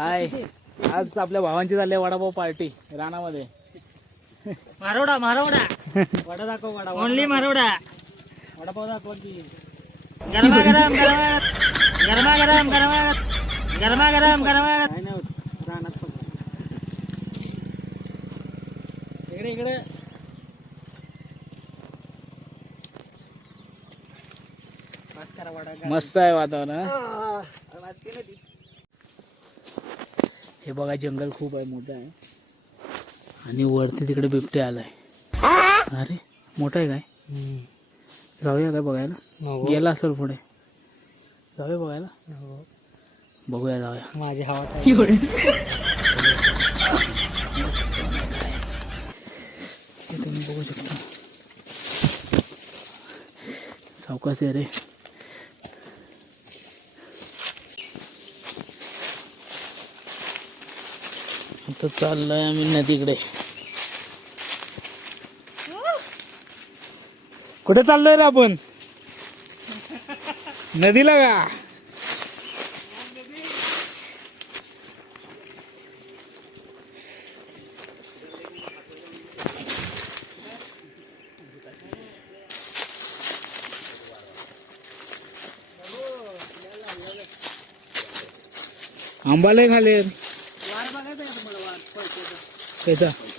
हाय आज आपल्या भावांची चालली आहे वडापाव पार्टी रानामध्ये. मारवडा मारवडा वडा दाखव वडा ओनली मारवडा वडापाव दाखव की. गरमा गरम गरमा गरमा गरम गरमा गरमा गरम गरमा रानात इकडे इकडे. मस्त आहे वातावरण हा? बघा जंगल खूप आहे मोठं आहे. आणि वरती तिकडे बिबटे आलाय. अरे मोठं आहे काय? जाऊया काय बघायला? गेला असेल पुढे. जाऊया बघायला? बघूया जाऊया. माझी हवा तुम्ही बघू शकता. सावकाश आहे रे. आता चाललोय आम्ही नदीकडे. कुठे चाललोय रे आपण? नदीला का? आंबाले 对的。